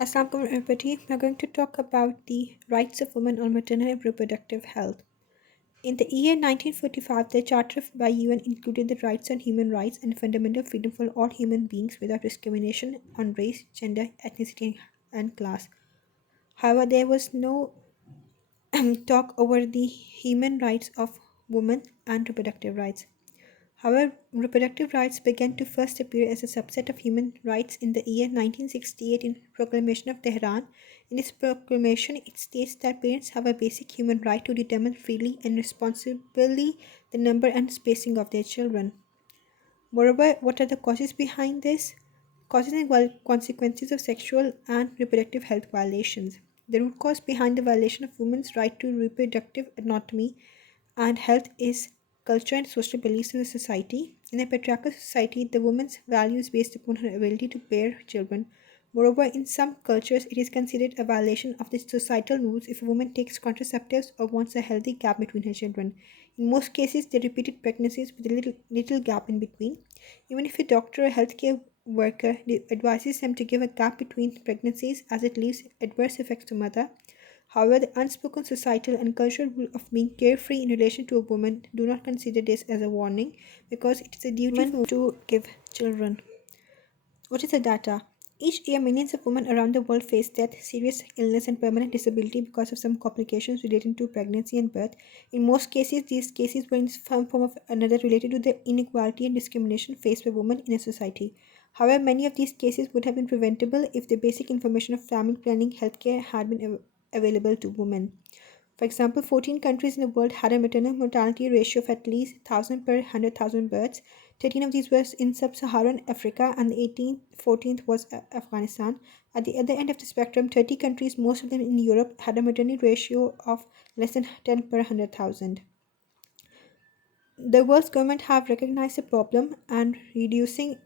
Assalamualaikum everybody. We're going to talk about the rights of women on maternal and reproductive health. In the year 1945, the Charter by UN included the rights on human rights and fundamental freedom for all human beings without discrimination on race, gender, ethnicity, and class. However, there was no talk over the human rights of women and reproductive rights. However, reproductive rights began to first appear as a subset of human rights in the year 1968 in Proclamation of Tehran. In this proclamation, it states that parents have a basic human right to determine freely and responsibly the number and spacing of their children. Moreover, what are the causes behind this? Causes and consequences of sexual and reproductive health violations. The root cause behind the violation of women's right to reproductive autonomy and health is culture and social beliefs of the society. In a patriarchal society, the woman's value is based upon her ability to bear children. Moreover, in some cultures, it is considered a violation of the societal rules if a woman takes contraceptives or wants a healthy gap between her children. In most cases, they repeated pregnancies with a little gap in between. Even if a doctor or healthcare worker advises them to give a gap between pregnancies as it leaves adverse effects to mother. However, the unspoken societal and cultural rule of being carefree in relation to a woman do not consider this as a warning because it is a duty for women to give children. What is the data? Each year, millions of women around the world face death, serious illness, and permanent disability because of some complications relating to pregnancy and birth. In most cases, these cases were in some form or another related to the inequality and discrimination faced by women in a society. However, many of these cases would have been preventable if the basic information of family planning healthcare had been available to women. For example, 14 countries in the world had a maternal mortality ratio of at least 1,000 per 100,000 births. 13 of these were in sub Saharan Africa, and the 14th was Afghanistan. At the other end of the spectrum, 30 countries, most of them in Europe, had a maternity ratio of less than 10 per 100,000. The world's government have recognized the problem, and reducing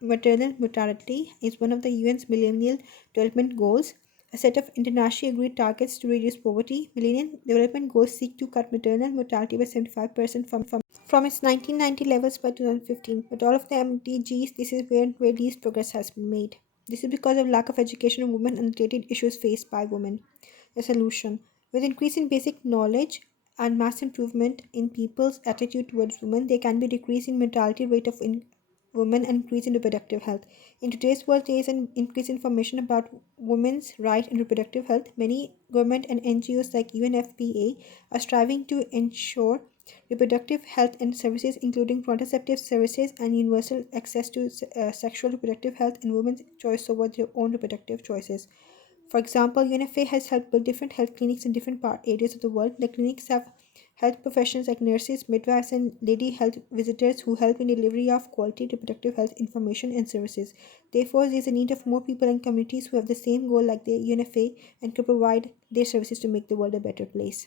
maternal mortality is one of the UN's Millennial Development Goals, a set of internationally agreed targets to reduce poverty. Millennium Development Goals seek to cut maternal mortality by 75% from its 1990 levels by 2015. But all of the MDGs, this is where least progress has been made. This is because of lack of education of women and related issues faced by women. A solution. With increase in basic knowledge and mass improvement in people's attitude towards women, there can be decrease in mortality rate of women and increase in reproductive health. In today's world, there is an increased information about women's right and reproductive health. Many government and NGOs like UNFPA are striving to ensure reproductive health and services, including contraceptive services and universal access to sexual reproductive health and women's choice over their own reproductive choices. For example, UNFA has helped build different health clinics in different areas of the world. The clinics have health professionals like nurses, midwives, and lady health visitors who help in delivery of quality reproductive health information and services. Therefore, there is a need of more people and communities who have the same goal like the UNFA and can provide their services to make the world a better place.